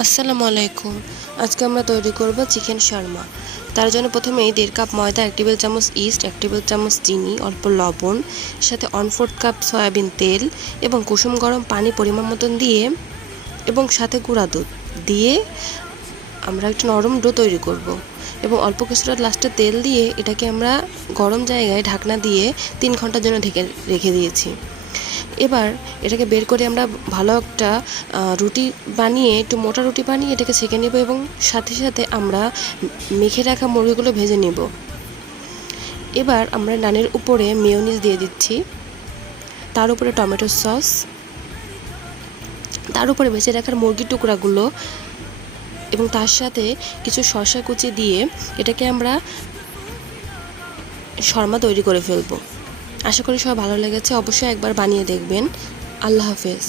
আসসালামু আলাইকুম। আজকে আমরা তৈরি করব চিকেন শার্মা। তার জন্য প্রথমেই 1.5 কাপ ময়দা, 1 টেবিল চামচ ইস্ট, 1 টেবিল চামচ চিনি, অল্প লবণ, সাথে 1/4 কাপ সয়াবিন তেল এবং কুসুম গরম পানি পরিমাণ মতন দিয়ে এবং সাথে গুঁড়া দুধ দিয়ে আমরা একটা নরম ডো তৈরি করব। এবং অল্প কিছুটা লাস্টে তেল দিয়ে এটাকে আমরা গরম জায়গায় ঢাকনা দিয়ে 3 ঘন্টার জন্য ঢেকে রেখে দিয়েছি। এবার এটাকে বের করে আমরা ভালো একটা রুটি বানিয়ে, একটু মোটা রুটি বানিয়ে এটাকে সেঁকে নেব এবং সাথে সাথে আমরা মেখে রাখা মুরগিগুলো ভেজে নেব। এবার আমরা নানের উপরে মেয়োনিজ দিয়ে দিচ্ছি, তার উপরে টমেটো সস, তার উপরে ভেজে রাখার মুরগির টুকরাগুলো এবং তার সাথে কিছু শসা কুচি দিয়ে এটাকে আমরা শর্মা তৈরি করে ফেলবো। আশা করি সবাই ভালো লেগেছে, অবশ্যই একবার বানিয়ে দেখবেন। আল্লাহ হাফেজ।